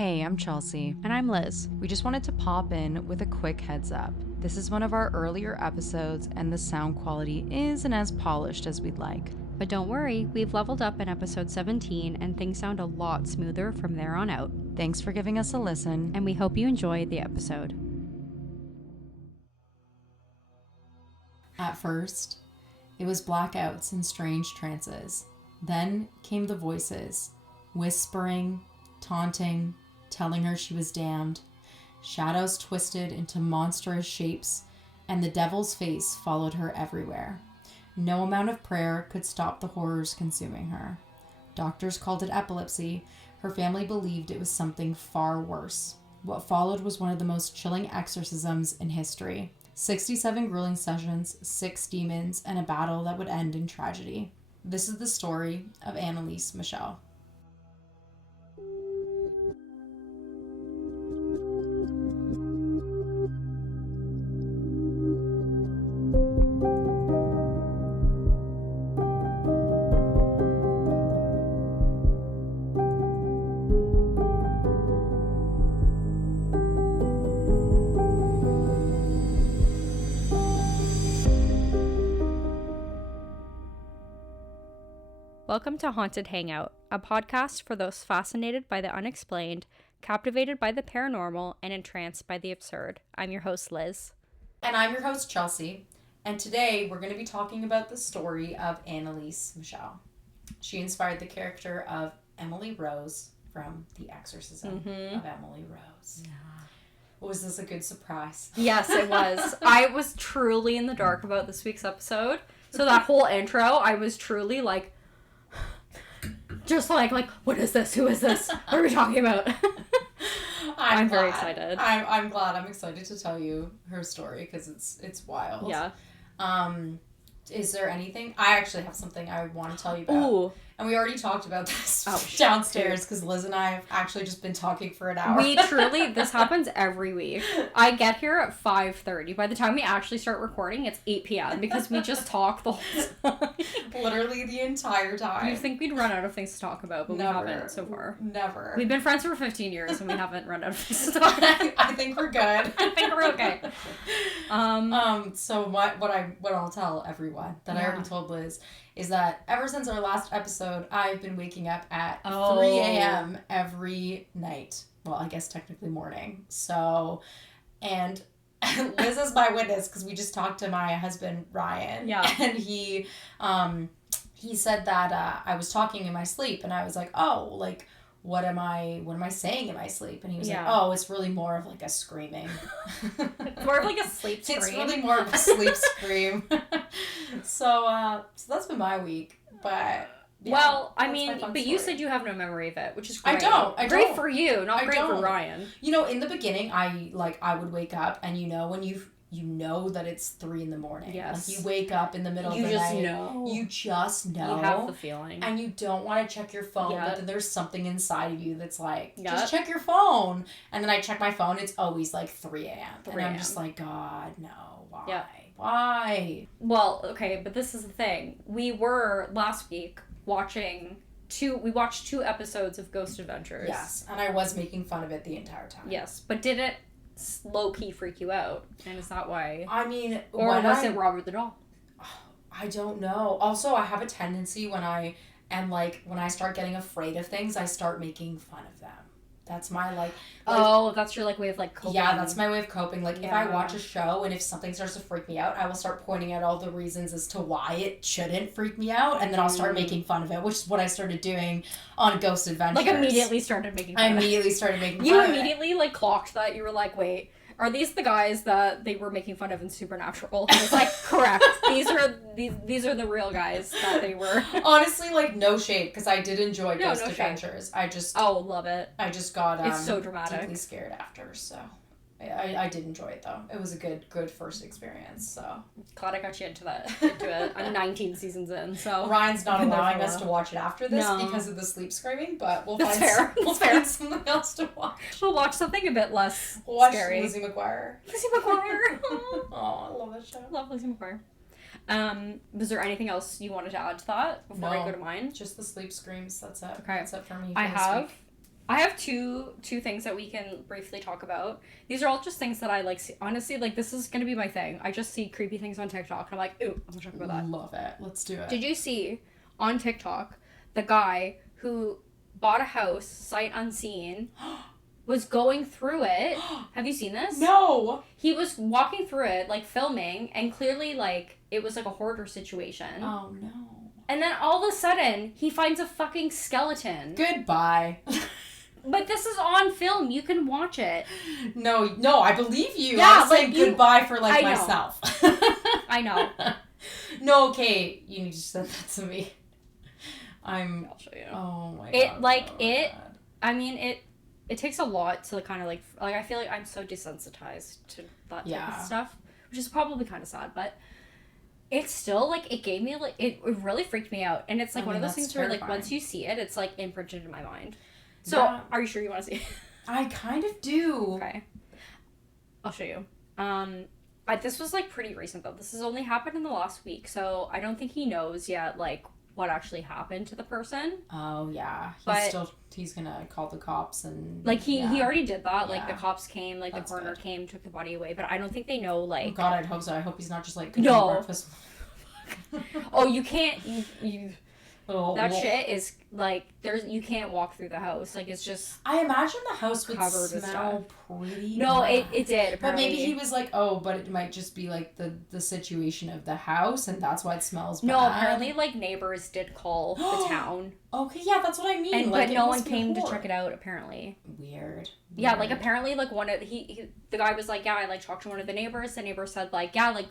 Hey, I'm Chelsea. And I'm Liz. We just wanted to pop in with a quick heads up. This is one of our earlier episodes, and the sound quality isn't as polished as we'd like. But don't worry, we've leveled up in episode 17 and things sound a lot smoother from there on out. Thanks for giving us a listen, And we hope you enjoy the episode. At first, it was blackouts and strange trances. Then came the voices, whispering, taunting, telling her she was damned. Shadows twisted into monstrous shapes, and the devil's face followed her everywhere. No amount of prayer could stop the horrors consuming her. Doctors called it epilepsy. Her family believed it was something far worse. What followed was one of the most chilling exorcisms in history. 67 grueling sessions, 6 demons, and a battle that would end in tragedy. This is the story of Anneliese Michel. Welcome to Haunted Hangout, a podcast for those fascinated by the unexplained, captivated by the paranormal, and entranced by the absurd. I'm your host, Liz. And I'm your host, Chelsea. And today we're going to be talking about the story of Anneliese Michel. She inspired the character of Emily Rose from The Exorcism of Emily Rose. Yeah. Was this a good surprise? Yes, it was. I was truly in the dark about this week's episode. So that whole intro, I was truly like, just like, what is this? Who is this? What are we talking about? I'm very excited. I'm glad. I'm excited to tell you her story because it's wild. Yeah. Is there anything? I actually have something I want to tell you about. Ooh. And we already talked about this downstairs because Liz and I have actually just been talking for an hour. This happens every week. I get here at 5:30. By the time we actually start recording, it's 8 p.m. because we just talk the whole time. Literally the entire time. You'd think we'd run out of things to talk about, but Never. we haven't so far. Never. We've been friends for 15 years and we haven't run out of things to talk about. I think we're good. I think we're okay. So what I'll tell everyone that I already told Liz is that ever since our last episode, I've been waking up at 3 a.m. every night. Well, I guess technically morning. So, and Liz is my witness because we just talked to my husband, Ryan. Yeah. And he said that I was talking in my sleep and I was like, oh, like, what am I saying in my sleep? And he was like, oh, it's really more of like a screaming. It's more of like a sleep scream. It's really more of a sleep scream. So that's been my week. But yeah, well, I mean, but story. you said you have no memory of it, which is great. I great don't. for you, not great for Ryan. You know, in the beginning, I would wake up and when you know that it's 3 a.m. Yes. Like you wake up in the middle of the night. You just know. You have the feeling. And you don't want to check your phone, Yeah. but then there's something inside of you that's like, Yeah. just check your phone. And then I check my phone, it's always like 3 a.m. And I'm 3 just like, God, no, why? Yeah. Why? Well, okay, but this is the thing. We were, last week, we watched 2 episodes of Ghost Adventures. Yes, and I was making fun of it the entire time. Yes, but did it low-key freak you out? And is that why? I mean, or was it Robert the Doll? I don't know. Also, I have a tendency when I start getting afraid of things, I start making fun of them. That's my That's your way of coping. Yeah, that's my way of coping. If I watch a show and if something starts to freak me out, I will start pointing out all the reasons as to why it shouldn't freak me out, and then I'll start making fun of it, which is what I started doing on Ghost Adventures. Immediately started making fun I of it. immediately started making fun You of it. immediately clocked that. You were like, wait, are these the guys that they were making fun of in Supernatural? And it's correct. These are the real guys that they were. Honestly, no shade, because I did enjoy Ghost Adventures. Shade. Love it. I just got it's so dramatic. Deeply scared after, so I did enjoy it though. It was a good first experience. So glad I got you into it. I'm 19 seasons in, so Ryan's not allowing us to watch it after this because of the sleep screaming, but we'll find something else to watch. We'll watch something a bit less scary. Lizzie McGuire. Lizzie McGuire. Oh, I love that show. Love Lizzie McGuire. Was there anything else you wanted to add to that before I go to mine? Just the sleep screams. That's it. Okay. That's it for me. I have I have two things that we can briefly talk about. These are all just things that I like. See, honestly, like this is gonna be my thing. I just see creepy things on TikTok, and I'm like, ooh, I'm gonna talk about that. Love it. Let's do it. Did you see on TikTok the guy who bought a house sight unseen? Was going through it. Have you seen this? No! He was walking through it, like, filming, and clearly, like, it was, like, a hoarder situation. Oh, no. And then all of a sudden, he finds a fucking skeleton. Goodbye. But this is on film. You can watch it. No, I believe you. Yeah, I'm saying goodbye for, like, I know. myself. I know. No, okay. You need to send that to me. I'll show you. Oh, my God. I mean, it takes a lot to kind of like I feel like I'm so desensitized to that type of stuff, which is probably kind of sad, but it's still like it gave me like it really freaked me out, and it's like one of those things where like once you see it, it's like imprinted in my mind. So are you sure you want to see it? I kind of do. Okay, I'll show you. This was like pretty recent though. This has only happened in the last week, so I don't think he knows yet like what actually happened to the person. Oh yeah, he's gonna call the cops and like he already did that. Like the cops came, like the coroner came, took the body away, but I don't think they know like. Oh God, I'd hope so. I hope he's not just like breakfast. Oh, you can't. You that shit is like you can't walk through the house. Like it's just. I imagine the house would smell pretty. No, bad. it did. Apparently. But maybe he was like, oh, but it might just be like the situation of the house, and that's why it smells bad. No, apparently like neighbors did call the town. Okay, yeah, that's what I mean. And like, but no one came to check it out. Apparently. Weird. Yeah, like apparently like one of the guy was like, yeah, I like talked to one of the neighbors. The neighbor said like, yeah, like.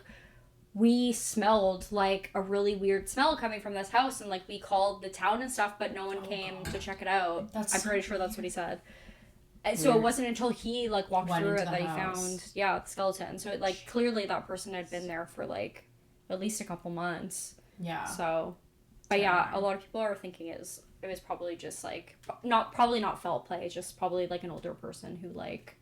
We smelled like a really weird smell coming from this house, and like we called the town and stuff, but no one came to check it out. I'm pretty sure that's what he said. And so it wasn't until he like walked through it that he found the skeleton. So it like clearly that person had been there for like at least a couple months. Yeah. So, but yeah, a lot of people are thinking it was probably just like not foul play, just probably like an older person who like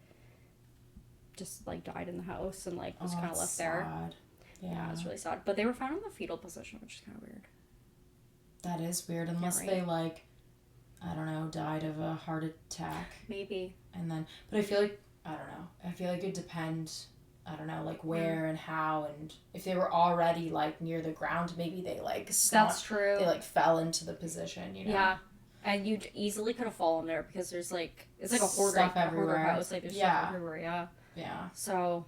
just like died in the house and like was kind of left there. Yeah, it's really sad. But they were found in the fetal position, which is kind of weird. That is weird, unless they, like, I don't know, died of a heart attack. Maybe. And then, but I feel like, I don't know, I feel like it depends, I don't know, like, where and how, and if they were already, like, near the ground, maybe they, like, that's true. They, like, fell into the position, you know? Yeah. And you easily could have fallen there, because there's, like, it's like a hoarder house. Like, there's stuff everywhere, yeah. Yeah. So...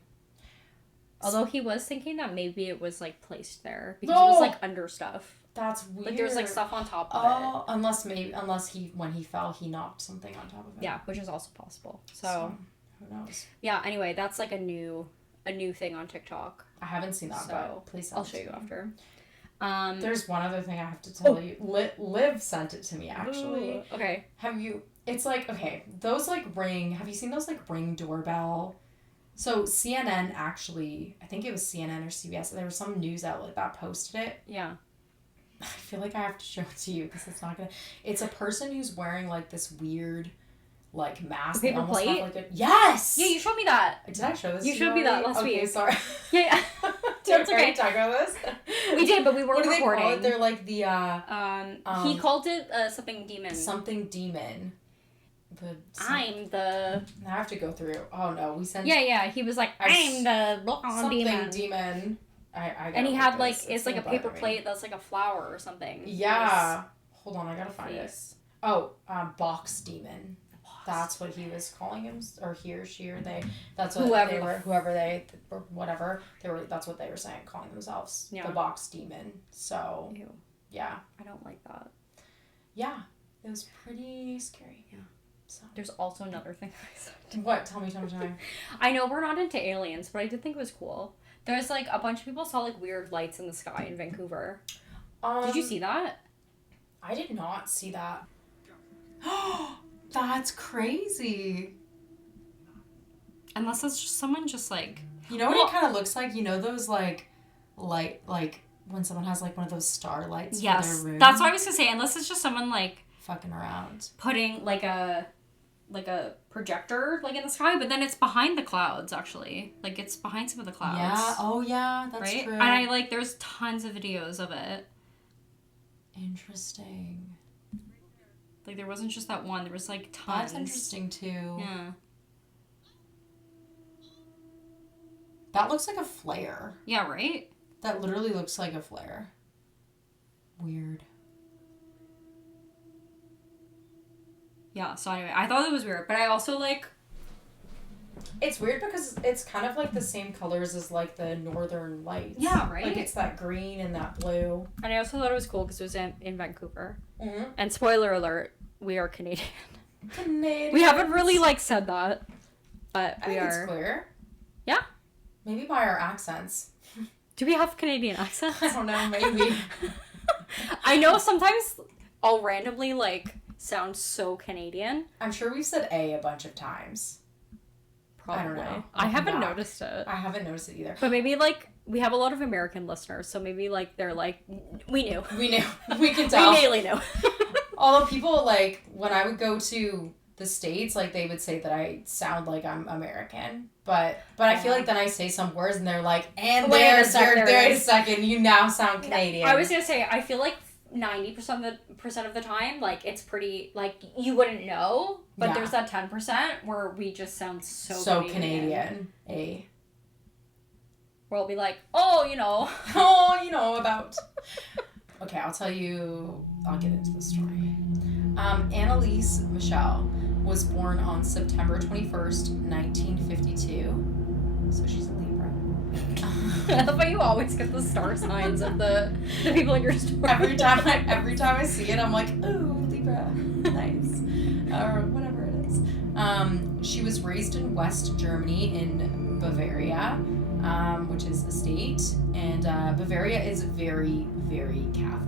Although he was thinking that maybe it was, like, placed there. Because it was, like, under stuff. That's weird. Like, there's, like, stuff on top of it. Oh, unless when he fell, he knocked something on top of it. Yeah, which is also possible. So who knows? Yeah, anyway, that's, like, a new thing on TikTok. I haven't seen that, but please I'll show you after. There's one other thing I have to tell you. Liv sent it to me, actually. Ooh, okay. It's, like, okay, those, like, have you seen those, like, Ring doorbell... So CNN actually, I think it was CNN or CBS, there was some news outlet that posted it. Yeah. I feel like I have to show it to you because it's a person who's wearing like this weird like mask. Paper plate? Like yes! Yeah, you showed me that. Did I show this You showed me that last week. Okay, sorry. Yeah. That's okay. Talk about this? We did, but we weren't recording. What do they call it? They're like the, he called it something demon. Something demon. Now I have to go through. Oh no, we sent. Yeah. He was like, I'm the something demon. I and he had like it's like a paper plate that's like a flower or something. Yeah. Hold on, I gotta find it. Oh, box demon. That's what he was calling him, or he or she or they. That's what whoever they or whatever they were. That's what they were saying, calling themselves the box demon. So. Ew. Yeah. I don't like that. Yeah, it was pretty scary. Yeah. So. There's also another thing I said. What? Tell me. I know we're not into aliens, but I did think it was cool. There's like a bunch of people saw like weird lights in the sky in Vancouver. Did you see that? I did not see that. That's crazy. Unless it's just someone just like... You know what it kind of looks like? You know those like when someone has like one of those star lights for their room? That's what I was going to say. Unless it's just someone like... Fucking around. Putting like a projector like in the sky, but then it's behind the clouds actually. Like it's behind some of the clouds. Yeah. Oh yeah, that's true. And I like there's tons of videos of it. Interesting. Like, there wasn't just that one. There was, like, tons. That's interesting, too. Yeah. That looks like a flare. Yeah, right? That literally looks like a flare. Weird. Yeah, so anyway, I thought it was weird, but I also, like... It's weird because it's kind of like the same colors as like the Northern Lights. Yeah, right? Like it's that green and that blue. And I also thought it was cool because it was in Vancouver. Mm-hmm. And spoiler alert, we are Canadian. Canadian. We haven't really, like, said that, but I we think are... it's clear. Yeah? Maybe by our accents. Do we have Canadian accents? I don't know, maybe. I know sometimes I'll randomly, like, sound so Canadian. I'm sure we've said A bunch of times. Probably. I don't know. I haven't Back. noticed it. I haven't noticed it either. But maybe, like, we have a lot of American listeners, so maybe, like, they're like, we knew. We knew. We can tell. We mainly knew. Although people, like, when I would go to the States, like, they would say that I sound like I'm American. But I feel like then I say some words and they're like, and Wait a there's a second, you now sound Canadian. I was gonna say, I feel like 90% of the time, like, it's pretty, like, you wouldn't know, but there's that 10% where we just sound so Canadian. A. Where I'll be like, oh, you know. Oh, you know about... Okay, I'll get into the story. Anneliese Michel was born on September 21st, 1952. So she's a Libra. I love how you always get the star signs of the people in your story. Every time I see it, I'm like, ooh, Libra, nice, or whatever it is. She was raised in West Germany in Bavaria, which is a state, and Bavaria is very, very Catholic.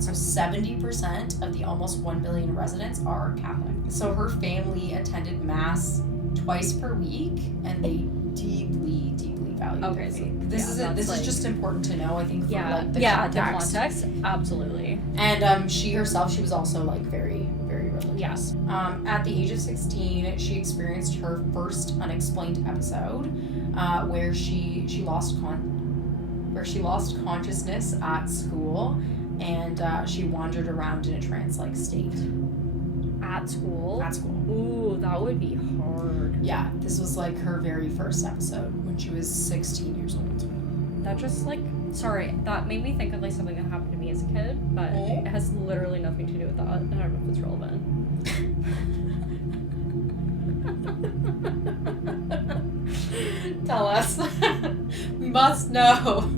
So 70% of the almost 1 million residents are Catholic. So her family attended mass twice per week, and they deeply, deeply value Okay, faith. This is just important to know, I think, for like the context. The context, absolutely. And she herself, she was also like very, very religious. Yes. At the age of 16, she experienced her first unexplained episode, where she lost consciousness at school, and she wandered around in a trance-like state. At school? At school. Ooh, that would be hard. Yeah, this was like her very first episode when she was 16 years old. That just, like, sorry, that made me think of, like, something that happened to me as a kid, but it has literally nothing to do with that. I don't know if it's relevant. Tell us. We must know.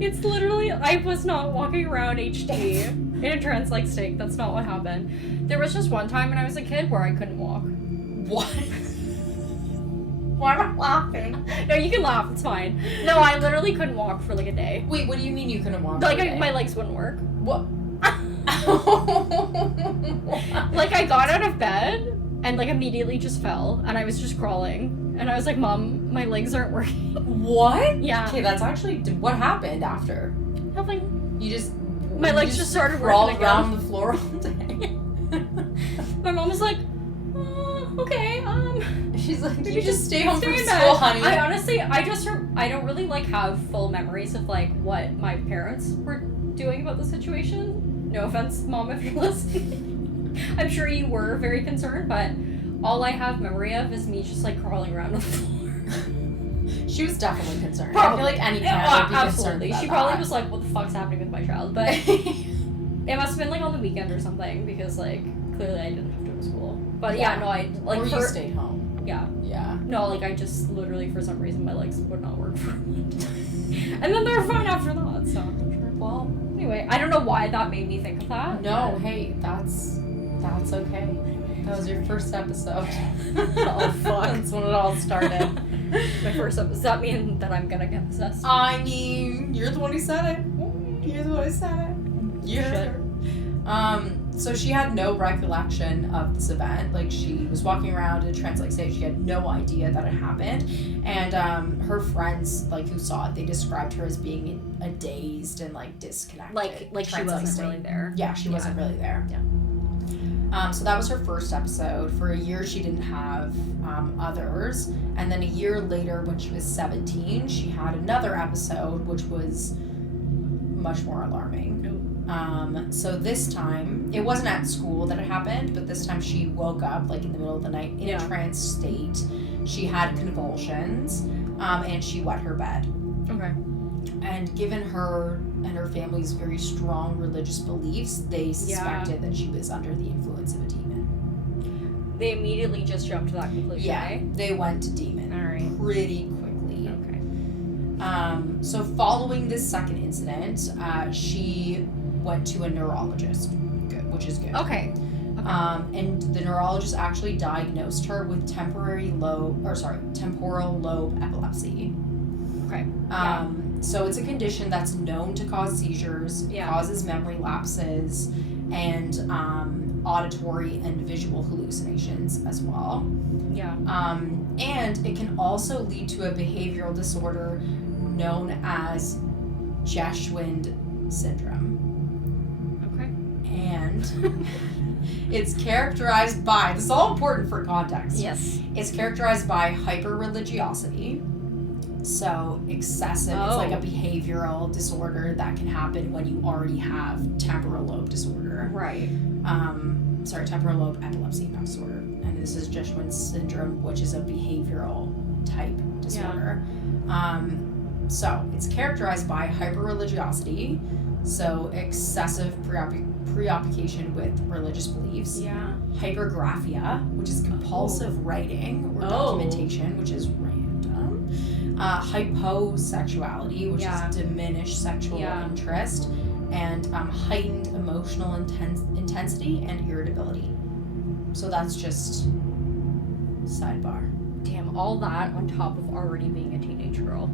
It's literally, I was not walking around HD in a trance-like state. That's not what happened. There was just one time when I was a kid where I couldn't walk. What? Why am I laughing? No, you can laugh. It's fine. No, I literally couldn't walk for like a day. Wait, what do you mean you couldn't walk? Like, my legs wouldn't work. What? Like, I got out of bed and, like, immediately just fell, and I was just crawling. And I was like, Mom, my legs aren't working. What? Yeah. Okay, that's actually... What happened after? Nothing. You just... My legs just started crawled working around again. the floor all day. My mom was like, okay, She's like, maybe you just stay home from in school, bed. honey. I honestly, I don't really, like, have full memories of, like, what my parents were doing about the situation. No offense, Mom, if you're listening. I'm sure you were very concerned, but all I have memory of is me just, like, crawling around on the floor. She was definitely concerned. Probably. I feel like any parent would be concerned about She probably that. was like, what the fuck's happening with my child? But it must have been, like, on the weekend or something, because, like, clearly I didn't have to go to school. But yeah, no, I, like, or you stayed home. Yeah. Yeah. No, like, I just literally, for some reason, my legs would not work for a minute. And then they were fine after that, so. Well, anyway, I don't know why that made me think of that. No, hey, that's okay. That was your first episode. Oh, fuck. That's when it all started. My first episode. Does that mean that I'm gonna get possessed? I mean, you're the one who said it. You're the one who said it. Shit. So she had no recollection of this event. Like, she was walking around in a trance-like state. She had no idea that it happened. And her friends, like, who saw it, they described her as being in a dazed and, like, disconnected. Like she wasn't really there. Yeah, she wasn't really there. Yeah. So that was her first episode. For a year, she didn't have others. And then a year later, when she was 17, she had another episode, which was much more alarming. So this time, it wasn't at school that it happened, but this time she woke up like in the middle of the night in a trance state. She had convulsions, and she wet her bed. Okay. And given her and her family's very strong religious beliefs, they suspected that she was under the influence of a demon. They immediately just jumped to that conclusion. Yeah, they went to demon. All right. Pretty quickly. Okay. So following this second incident, she went to a neurologist, which is good. Okay. And the neurologist actually diagnosed her with temporal lobe epilepsy. Okay. So it's a condition that's known to cause seizures, causes memory lapses, and auditory and visual hallucinations as well. Yeah. And it can also lead to a behavioral disorder known as Geschwind syndrome. Okay. And it's characterized by, this is all important for context. Yes. It's characterized by hyper-religiosity. So excessive, it's like a behavioral disorder that can happen when you already have temporal lobe disorder. Right. Temporal lobe epilepsy, not disorder. And this is Geschwind syndrome, which is a behavioral type disorder. So it's characterized by hyper-religiosity, so excessive preoccupation with religious beliefs. Yeah. Hypergraphia, which is compulsive writing or documentation, which is random. Hyposexuality, which is diminished sexual interest, and heightened emotional intensity and irritability. So that's just sidebar. Damn, all that on top of already being a teenage girl.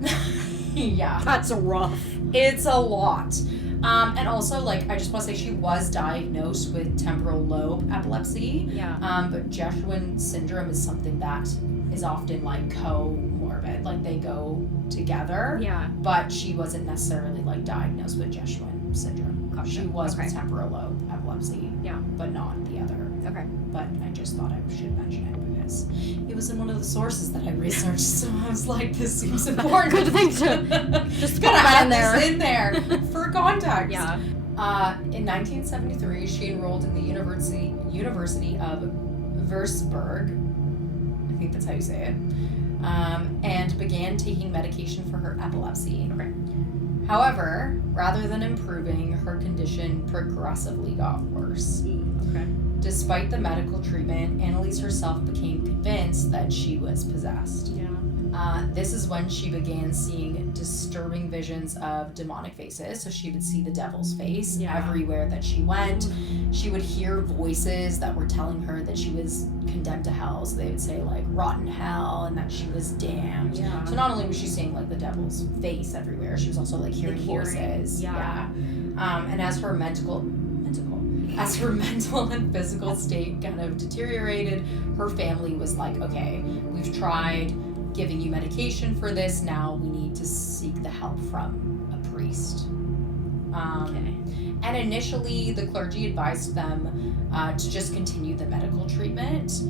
Yeah. That's rough. It's a lot. And also, like, I just want to say she was diagnosed with temporal lobe epilepsy. Yeah. But Geschwind syndrome is something that is often, like, comorbid. Like, they go together. Yeah. But she wasn't necessarily, like, diagnosed with Geschwind syndrome. Gotcha. She was with temporal lobe epilepsy. Yeah. But not the other. Okay. But I just thought I should mention it because it was in one of the sources that I researched. So I was like, this seems important. Good thing to just gotta put add in there. this in there for context. Yeah. In 1973, she enrolled in the University of Würzburg. I think that's how you say it. And began taking medication for her epilepsy. Okay. However, rather than improving, her condition progressively got worse. Okay. Despite the medical treatment, Anneliese herself became convinced that she was possessed. Yeah. This is when she began seeing disturbing visions of demonic faces. So she would see the devil's face everywhere that she went. She would hear voices that were telling her that she was condemned to hell. So they would say, like, rotten hell, and that she was damned. Yeah. So not only was she seeing, like, the devil's face everywhere, she was also, like, hearing voices. Yeah. And as her mental and physical state kind of deteriorated, her family was like, okay, we've tried giving you medication for this, now we need to seek the help from a priest. And initially, the clergy advised them to just continue the medical treatment.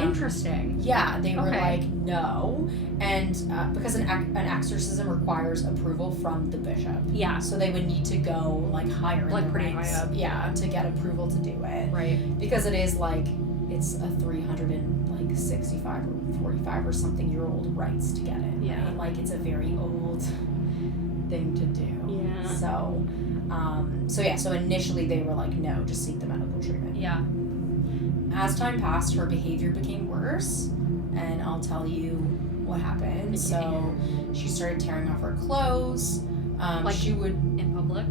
Interesting. Yeah, they were like, no. And because an exorcism requires approval from the bishop. Yeah. So they would need to go, like, higher in the pretty ranks, high up. Yeah, to get approval to do it. Right. Because it is, like, it's a 365 or 45 or something year old rights to get it. Yeah. Right? Like, it's a very old thing to do. Yeah. So initially they were like, no, just seek the medical treatment. Yeah. As time passed, her behavior became worse, and I'll tell you what happened. Okay. So she started tearing off her clothes. She would in public.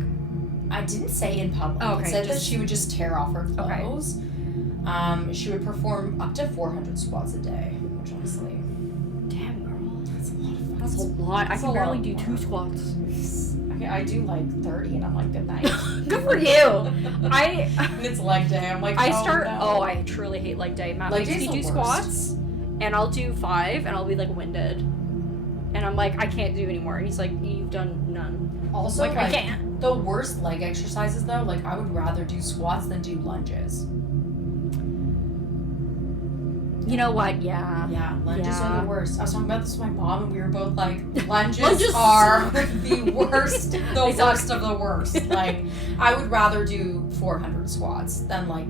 I didn't say in public. Oh, okay. It said that she would just tear off her clothes. Okay. She would perform up to 400 squats a day, which honestly, damn girl, that's a lot of fun. That's a lot. I can barely do 2 squats. I do like 30, and I'm like, good night. Good for you. It's leg day. I'm like, I truly hate leg day. Matt makes me do squats, and I'll do 5, and I'll be like winded, and I'm like, I can't do anymore. And he's like, you've done none. Also, like, I can't. The worst leg exercises though, like, I would rather do squats than do lunges. You know what? Yeah. Yeah, lunges Yeah. are the worst. I was talking about this with my mom, and we were both like, lunges Lunges are the worst, the They worst of the worst. Like, I would rather do 400 squats than like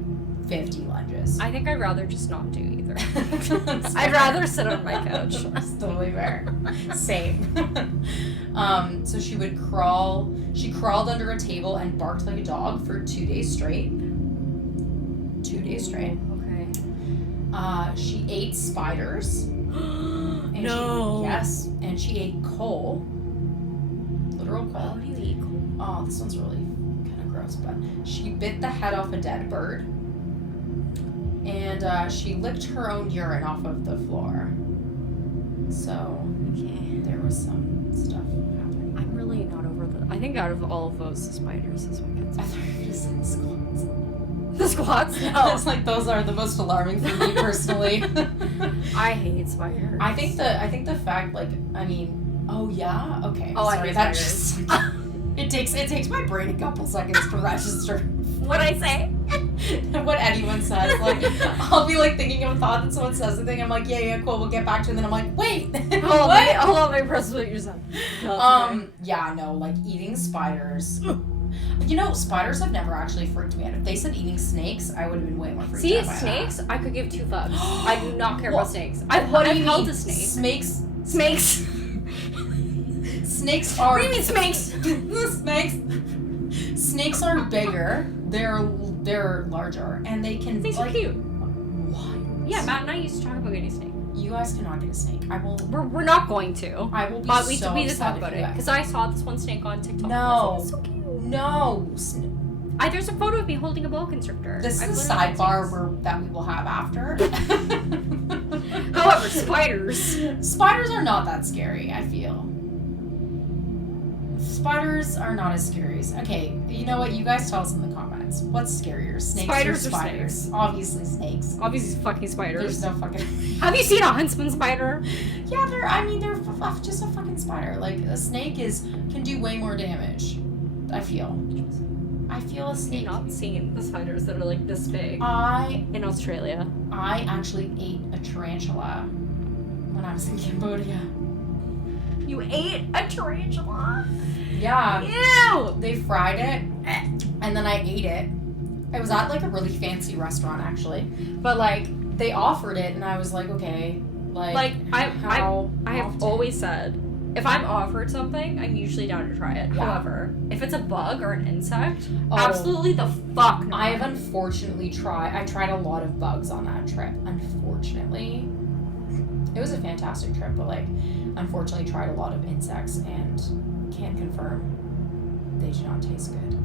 50 lunges. I think I'd rather just not do either. That's I'd fair. rather sit on my couch. That's totally fair. Same. So she would crawl. She crawled under a table and barked like a dog for 2 days straight. 2 days straight. Okay. She ate spiders. And No. Yes, and she ate coal. Literal coal. How do you eat coal? Oh, this one's really kind of gross, but she bit the head off a dead bird. And she licked her own urine off of the floor. So Okay. there was some stuff happening. I'm really not over the. I think out of all of those, the spiders is what gets I me. thought you were gonna say squats. The squats? I No. was like, those are the most alarming for me personally. I hate spiders. I think the fact, like, I mean, oh yeah, okay. Oh, I sorry, hate that spiders. just it takes my brain a couple seconds to register What'd I say? what anyone says. Like, I'll be like thinking of a thought that someone says something. I'm like, yeah, cool, we'll get back to it. And then I'm like, wait, what? Hold on, my press what you said. No, Yeah, no, like eating spiders. You know, spiders have never actually freaked me out. If they said eating snakes, I would have been way more freaked See, out by snakes, I could give two fucks. I do not care What? about snakes. That. I've What do I've you held mean? a snake. Snakes. Snakes. Snakes are. What do you mean snakes? Snakes. Snakes are bigger. They're larger, and they can. Snakes like, are cute. What? Yeah, Matt and I used to talk about getting a snake. You guys cannot get a snake. I will. We're not going to. I will be But we so need to upset talk about if you it. guys- Because I saw this one snake on TikTok. No. It's so cute. No. There's a photo of me holding a boa constrictor. This I've is a literally sidebar that we will have after. seen- However, spiders. Spiders are not that scary, I feel. Spiders are not as scary as. Okay, you know what? You guys tell us in the comments. What's scarier? Snakes Spiders or or spiders? snakes? Obviously snakes. Obviously, fucking spiders. There's no fucking. Have you seen a huntsman spider? Yeah, they're just a fucking spider. Like, a snake can do way more damage. I feel a Have snake. you not seen the spiders that are like this big I in Australia? actually ate a tarantula when I was in Cambodia. You ate a tarantula? Yeah. Ew! They fried it, and then I ate it. It was at like a really fancy restaurant actually, but like they offered it, and I was like, okay, Like I have often? always said, if I'm offered something, I'm usually down to try it. Yeah. However, if it's a bug or an insect, Oh. absolutely the fuck not. I have unfortunately I tried a lot of bugs on that trip. Unfortunately, it was a fantastic trip, but like, unfortunately, tried a lot of insects and can confirm they do not taste good.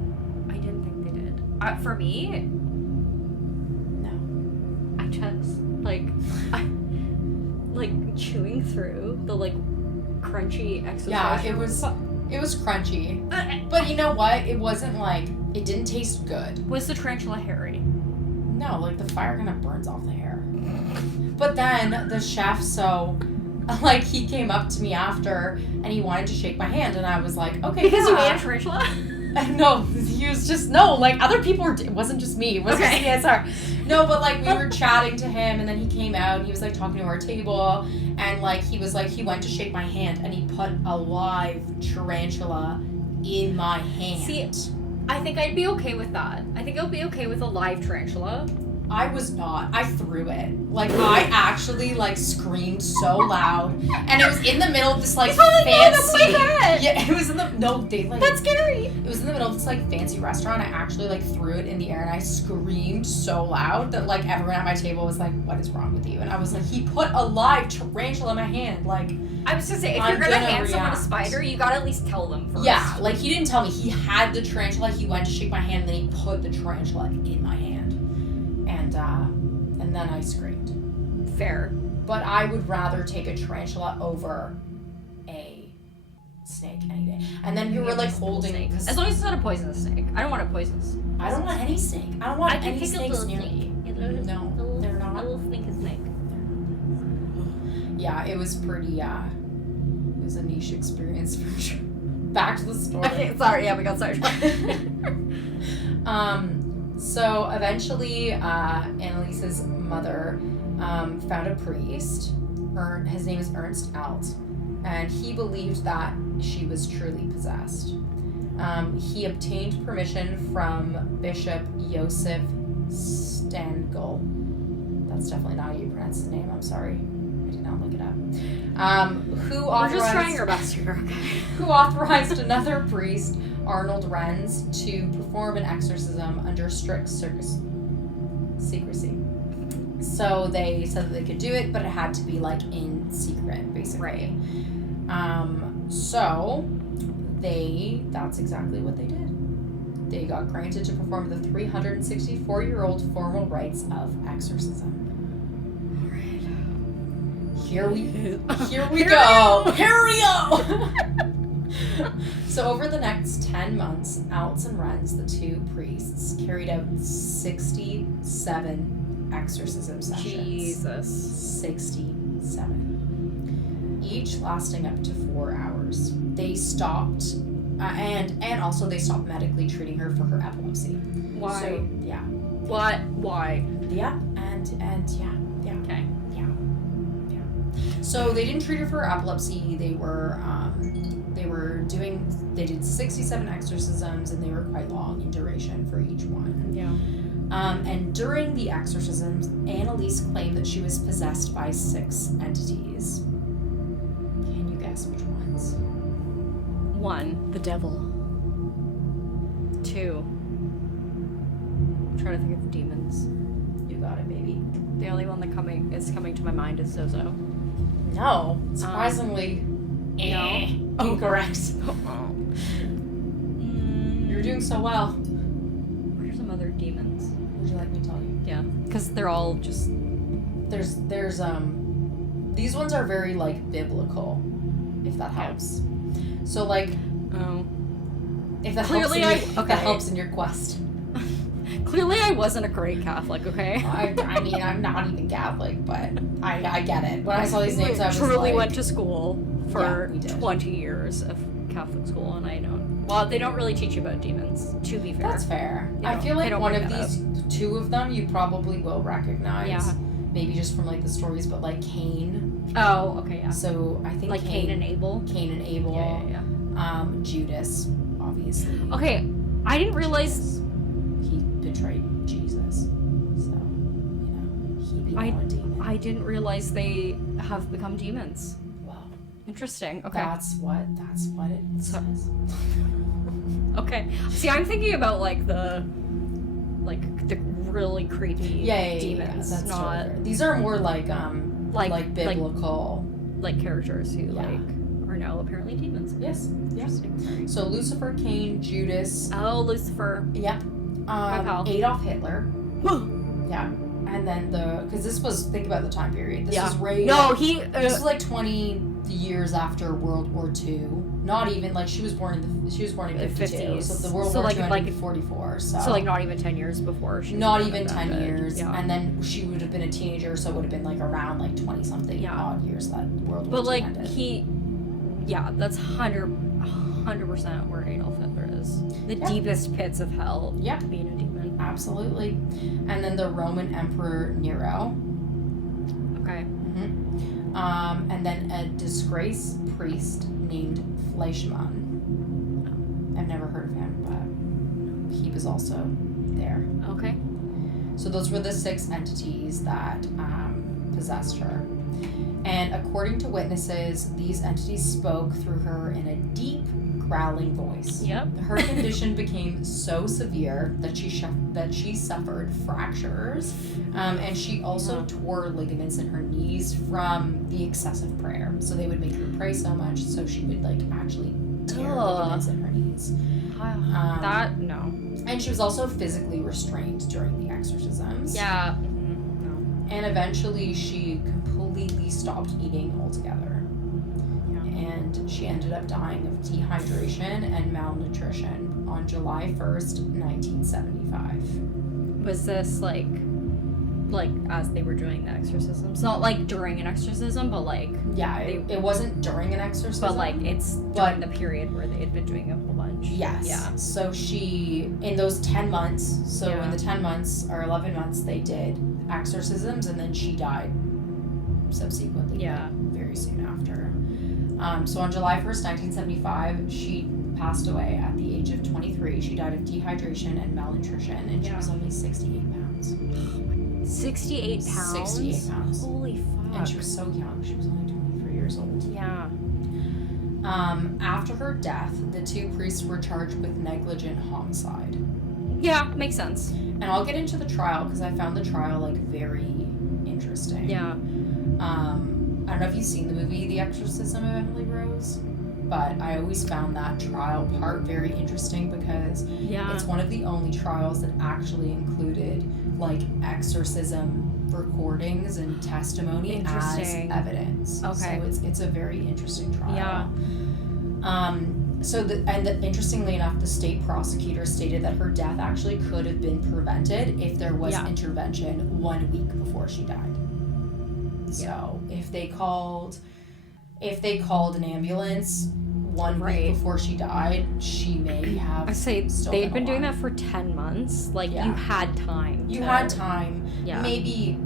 I didn't think they did. For me, No. I just like chewing through the like crunchy exoskeleton. Yeah, it was crunchy, but you know what? It wasn't like it didn't taste good. Was the tarantula hairy? No, like the fire kind of burns off the hair. But then the chef, like he came up to me after and he wanted to shake my hand, and I was like, okay, Because you yeah. ate a tarantula? No, he was just like other people were. It wasn't just me. It wasn't Okay. just me. Sorry. No, but like we were chatting to him, and then he came out and he was like talking to our table, and like he was like he went to shake my hand and he put a live tarantula in my hand. See, I think I'd be okay with that. I think I'll be okay with a live tarantula. I was not. I threw it. Like I actually like screamed so loud, and it was in the middle of this like fancy. Yeah, it was in the That's scary. It was in the middle of this like fancy restaurant. I actually like threw it in the air and I screamed so loud that like everyone at my table was like, "What is wrong with you?" And I was like, "He put a live tarantula in my hand." Like, I was gonna say, if I'm you're gonna gonna hand someone a react. spider, you gotta at least tell them first. yeah, like he didn't tell me. He had the tarantula. He went to shake my hand, and then he put the tarantula in my hand, and then I screamed. Fair. But I would rather take a tarantula over a snake any day. And then you were like holding. As long as it's not a poisonous snake. I don't want a poisonous. I don't want any snake. I don't want I can any pick a snakes little near snake. me. No, they're not. A little snake is snake. Yeah, it was pretty. It was a niche experience for sure. Back to the story. Okay, sorry. Yeah, we got sidetracked. So eventually, Annaliese's mother found a priest. His name is Ernst Alt, and he believed that she was truly possessed. He obtained permission from Bishop Josef Stangl. That's definitely not how you pronounce his name. I'm sorry. I did not look it up. We're just trying our best here, okay? Who authorized another priest, Arnold Renz, to perform an exorcism under strict secrecy. So they said that they could do it, but it had to be like in secret, basically. Right. So that's exactly what they did. They got granted to perform the 364-year-old formal rites of exorcism. All right. Here we go. Here we go. So over the next 10 months, Altz and Renz, the two priests, carried out 67 exorcism sessions. Jesus. 67. Each lasting up to 4 hours. They stopped, and also they stopped medically treating her for her epilepsy. Why? So, yeah. What? Why? Yeah, and yeah. Okay. So they didn't treat her for her epilepsy. They did 67 exorcisms, and they were quite long in duration for each one. Yeah. And during the exorcisms, Anneliese claimed that she was possessed by 6 entities. Can you guess which ones? 1, the devil. 2, I'm trying to think of demons. You got it, baby. The only one that is coming to my mind is Zozo. No, surprisingly, incorrect. You're doing so well. What are some other demons? Would you like me to tell you? Yeah, because they're all just. There's these ones are very like biblical, if that helps. So like, if that Clearly if that helps in your quest. Clearly, I wasn't a great Catholic. Okay. I mean, I'm not even Catholic, but I get it. When I saw these names, I was truly like, went to school for we did. 20 years of Catholic school, and I don't. Well, they don't really teach you about demons. To be fair. That's fair. They I don't- feel they like don't one bring of that these, 2 of them, you probably will recognize. Yeah. Maybe just from like the stories, but like Cain. Oh, okay, yeah. So I think Like Cain and Abel. Cain and Abel. Yeah. Judas, obviously. Okay, I didn't realize. Jesus. He betrayed Jesus. So, he became a demon. I didn't realize they have become demons. Well, Interesting. Okay. that's what it says. Okay. See, I'm thinking about like the really creepy demons, That's not totally fair. These are more like biblical. like characters who Yeah. like are now apparently demons. Yes. Interesting. Sorry. So Lucifer, Cain, Judas. Oh, Lucifer. Yep. My pal. Adolf Hitler. Yeah. And then think about the time period. This was right. No, This was like 20 years after World War II. Not even like she was born in 52. 50s. So the World So, War like- II ended like- in 44. So like not even 10 years before. She was not born even that 10 bad. years. Yeah. And then she would have been a teenager, so it would have been like around like 20 something odd years that World War But II like ended. that's 100% where Adolf Hitler is. The Yeah. deepest pits of hell. Yeah. Being a demon. Absolutely. And then the Roman Emperor Nero. Okay. And then a disgraced priest named Fleischmann. I've never heard of him, but he was also there. Okay. So those were the 6 entities that possessed her. And according to witnesses, these entities spoke through her in a deep, growling voice. Yep. Her condition became so severe that she suffered fractures, and she also tore ligaments in her knees from the excessive prayer. So they would make her pray so much, so she would like actually tear ligaments in her knees. No. And she was also physically restrained during the exorcisms. Yeah. No. And eventually she completely stopped eating altogether. Yeah. And she ended up dying of dehydration and malnutrition on July 1st, 1975. Was this like like, as they were doing the exorcisms. Not, like, during an exorcism, but, like... Yeah, it wasn't during an exorcism. But, like, it's during the period where they had been doing a whole bunch. Yes. Yeah. So she, in those 10 months, in the 10 months, or 11 months, they did exorcisms, and then she died subsequently. Yeah. Very soon after. So on July 1st, 1975, she passed away at the age of 23. She died of dehydration and malnutrition, and she was only 68 pounds. 68 pounds? 68 pounds. Holy fuck. And she was so young. She was only 23 years old. Yeah. After her death, the two priests were charged with negligent homicide. Yeah, makes sense. And I'll get into the trial because I found the trial, like, very interesting. Yeah. I don't know if you've seen the movie The Exorcism of Emily Rose, but I always found that trial part very interesting because it's one of the only trials that actually included, like, exorcism recordings and testimony as evidence. Okay. So it's a very interesting trial. Yeah. Interestingly enough, the state prosecutor stated that her death actually could have been prevented if there was intervention 1 week before she died. So if they called an ambulance 1 week before she died, she may have. I say they'd been doing that for 10 months. Like, you had time. You had time. Yeah. Maybe,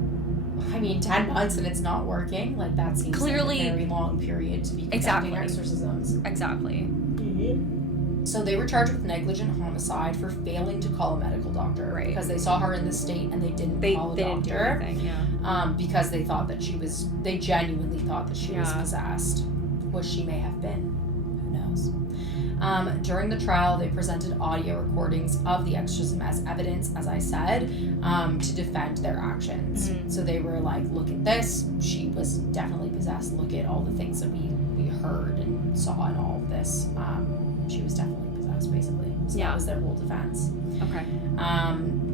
10 months and it's not working. Like, that seems clearly like a very long period to be conducting exorcisms. Exactly. So they were charged with negligent homicide for failing to call a medical doctor. Right. Because they saw her in this state and they didn't call a didn't doctor. do anything, because they thought that they genuinely thought that she was possessed. Which she may have been. Who knows? During the trial, they presented audio recordings of the exorcism as evidence, as I said, to defend their actions. Mm-hmm. So they were like, look at this. She was definitely possessed. Look at all the things that we heard and saw in all of this. She was definitely possessed, basically. So that was their whole defense. Okay.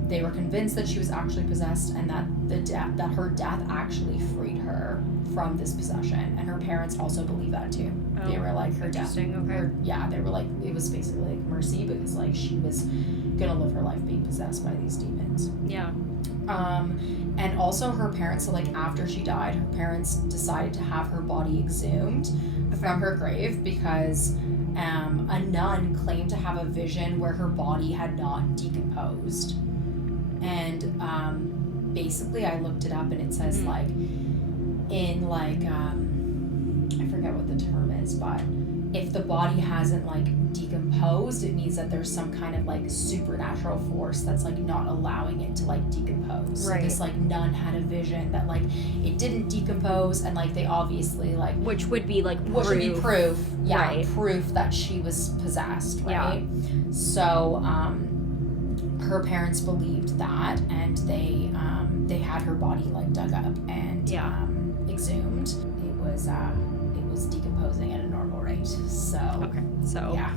They were convinced that she was actually possessed and that her death actually freed her from this possession. And her parents also believe that too. Oh, they were like, her death. Okay. They were like, it was basically like mercy because, like, she was gonna live her life being possessed by these demons. Yeah. And also her parents, so, like, after she died, her parents decided to have her body exhumed from her grave because a nun claimed to have a vision where her body had not decomposed. And basically I looked it up and it says like in like I forget what the term is, but if the body hasn't like decomposed, it means that there's some kind of like supernatural force that's like not allowing it to like decompose. Right. So this like nun had a vision that like it didn't decompose, and like they obviously like which would be like proof. Which would be proof, right. Proof that she was possessed, right? Yeah. So her parents believed that, and they had her body like dug up and exhumed. It was decomposing at a normal rate. So yeah.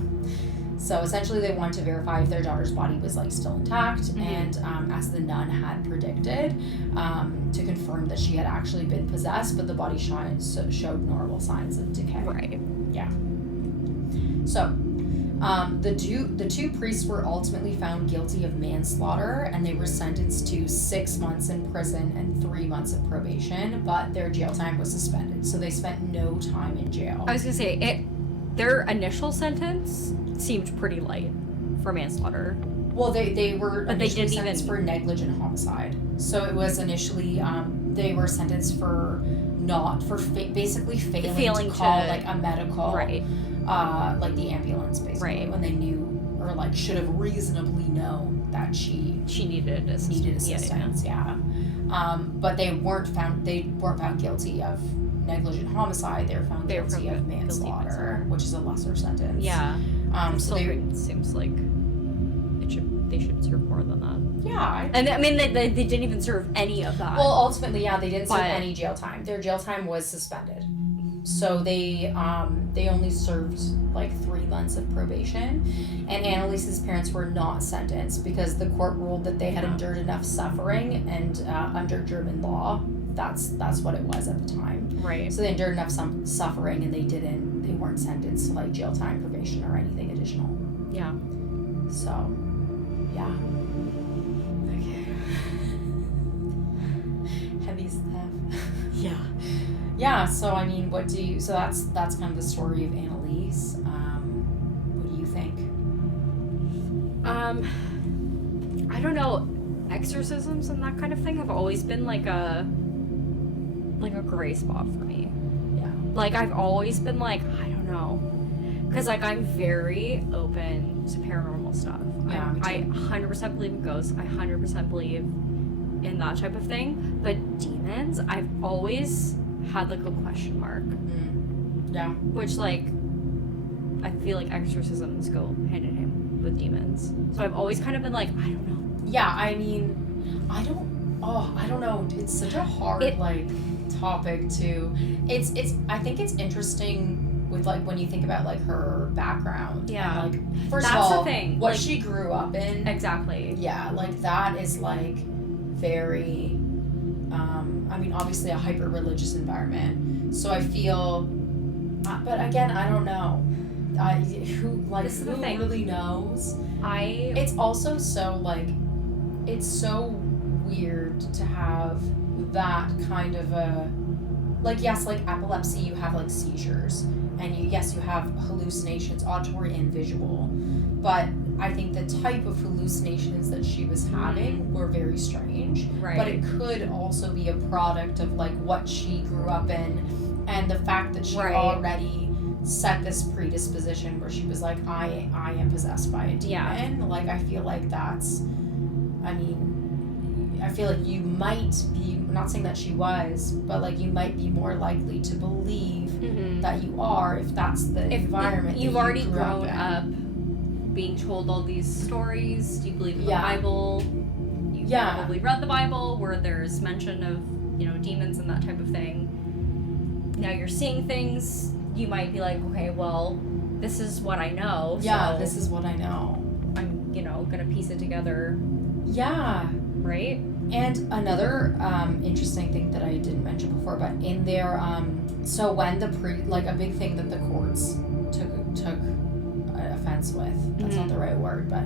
So essentially they wanted to verify if their daughter's body was like still intact, and as the nun had predicted, to confirm that she had actually been possessed, but the body showed normal signs of decay. Right. Yeah. So the two priests were ultimately found guilty of manslaughter, and they were sentenced to 6 months in prison and 3 months of probation, but their jail time was suspended, so they spent no time in jail. I was gonna say their initial sentence seemed pretty light for manslaughter. Well, they were initially sentenced even for negligent homicide. So it was initially they were sentenced for basically failing to call like a medical, right? Like the ambulance, basically, right, when they knew or like should have reasonably known that she needed assistance. Yeah. But they weren't found guilty of negligent homicide. They were found guilty of manslaughter, which is a lesser sentence. Yeah. So it seems like they should serve more than that. Yeah. And I mean, they didn't even serve any of that. Well, ultimately, yeah, they didn't serve any jail time. Their jail time was suspended. So they only served like 3 months of probation, and Anneliese's parents were not sentenced because the court ruled that they had endured enough suffering, and under German law, that's what it was at the time. Right. So they endured enough suffering, and they weren't sentenced to like jail time, probation, or anything additional. Yeah. So, yeah. candies have. Yeah. Yeah, so I mean, so that's kind of the story of Anneliese. What do you think? I don't know. Exorcisms and that kind of thing have always been like a gray spot for me. Yeah. Like, I've always been like, I don't know. Because, like, I'm very open to paranormal stuff. Yeah, me too. I 100% believe in ghosts. I 100% believe in that type of thing. But demons, I've always had, like, a question mark. Yeah. Which, like, I feel like exorcisms go hand in hand with demons. So I've always kind of been like, I don't know. Yeah, I mean, I don't know. It's such a hard, topic to... I think it's interesting with, like, when you think about, like, her background. Yeah. And, like, first That's of all, the thing. what like, she grew up in. Exactly. Yeah, like, that is, like, very... I mean, obviously a hyper-religious environment. So I feel... but again, I don't know. Who really knows? It's also so, like... It's so weird to have that kind of a... Like, yes, like, epilepsy, you have, like, seizures. And you have hallucinations, auditory and visual. But I think the type of hallucinations that she was having were very strange. Right. But it could also be a product of, like, what she grew up in. And the fact that she already set this predisposition where she was like, I am possessed by a demon. Yeah. Like, I feel like that's... I mean, I feel like you might be, I'm not saying that she was, but like you might be more likely to believe that you are if that's the environment you've that you already grew grown up up being told all these stories. Do you believe in the Bible? You've probably read the Bible where there's mention of, demons and that type of thing. Now you're seeing things, you might be like, okay, well, this is what I know. Yeah, so this is what I know. I'm, gonna piece it together. Yeah. Right? And another interesting thing that I didn't mention before, but in their so when a big thing that the courts took offense with, that's not the right word, but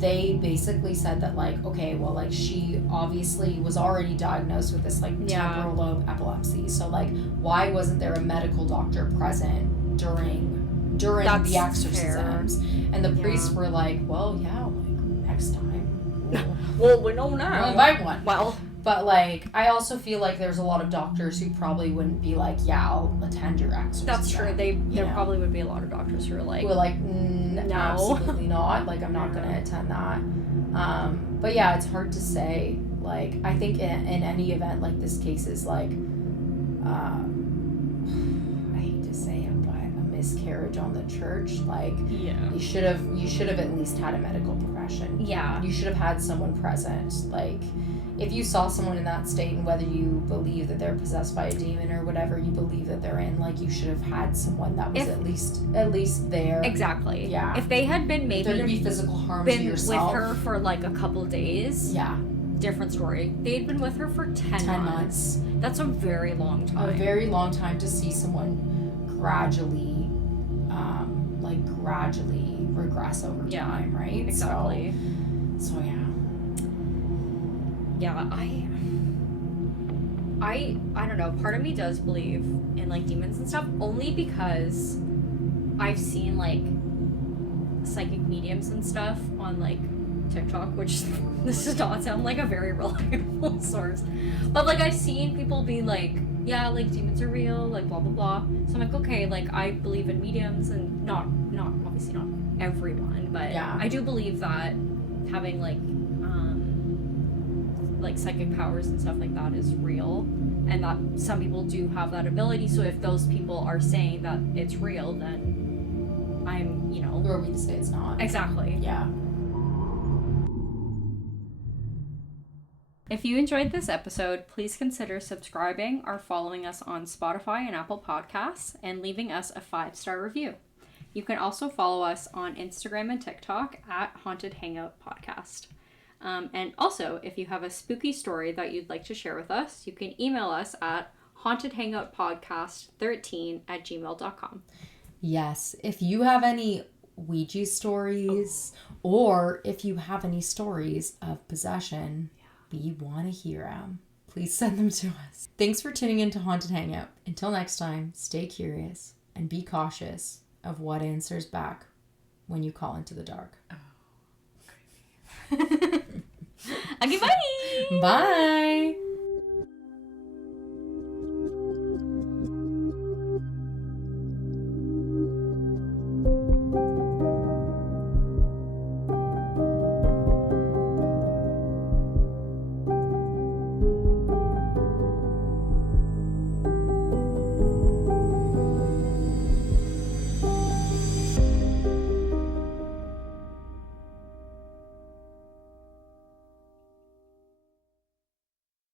they basically said that, like, okay, well, like, she obviously was already diagnosed with this, like, temporal lobe epilepsy, so, like, why wasn't there a medical doctor present during the exorcisms? Fair. And the priests were like, well, next time. Well, we know now. We'll invite one. Well, but, like, I also feel like there's a lot of doctors who probably wouldn't be like, yeah, I'll attend your exorcism. That's true. There probably would be a lot of doctors who are like, no, absolutely not. Like, I'm not going to attend that. But yeah, it's hard to say. Like, I think in any event, like, this case is like, I hate to say it, but a miscarriage on the church. Like, you should have at least had a medical profession. Yeah. You should have had someone present. Like, if you saw someone in that state, and whether you believe that they're possessed by a demon or whatever you believe that they're in, like, you should have had someone that was at least there. Exactly. Yeah. If they had been maybe there could be physical harm to yourself. With her for like a couple days. Yeah. Different story. They'd been with her for 10 months. That's a very long time. A very long time to see someone gradually regress over time, right? Exactly. So yeah. Yeah, I don't know. Part of me does believe in, like, demons and stuff, only because I've seen, like, psychic mediums and stuff on, like, TikTok, which this does not sound like a very reliable source, but, like, I've seen people be like, yeah, like, demons are real, like, blah blah blah. So I'm like, okay, like, I believe in mediums, and not obviously not everyone, but I do believe that having like psychic powers and stuff like that is real, and that some people do have that ability. So if those people are saying that it's real, then I'm, who are we to say it's not? Exactly. Yeah. If you enjoyed this episode, please consider subscribing or following us on Spotify and Apple Podcasts, and leaving us a 5-star review. You can also follow us on Instagram and TikTok at Haunted Hangout Podcast. And also, if you have a spooky story that you'd like to share with us, you can email us at hauntedhangoutpodcast13@gmail.com. Yes. If you have any Ouija stories, or if you have any stories of possession, We want to hear them. Please send them to us. Thanks for tuning in to Haunted Hangout. Until next time, stay curious and be cautious of what answers back when you call into the dark. Oh, creepy. Okay, bye! Bye!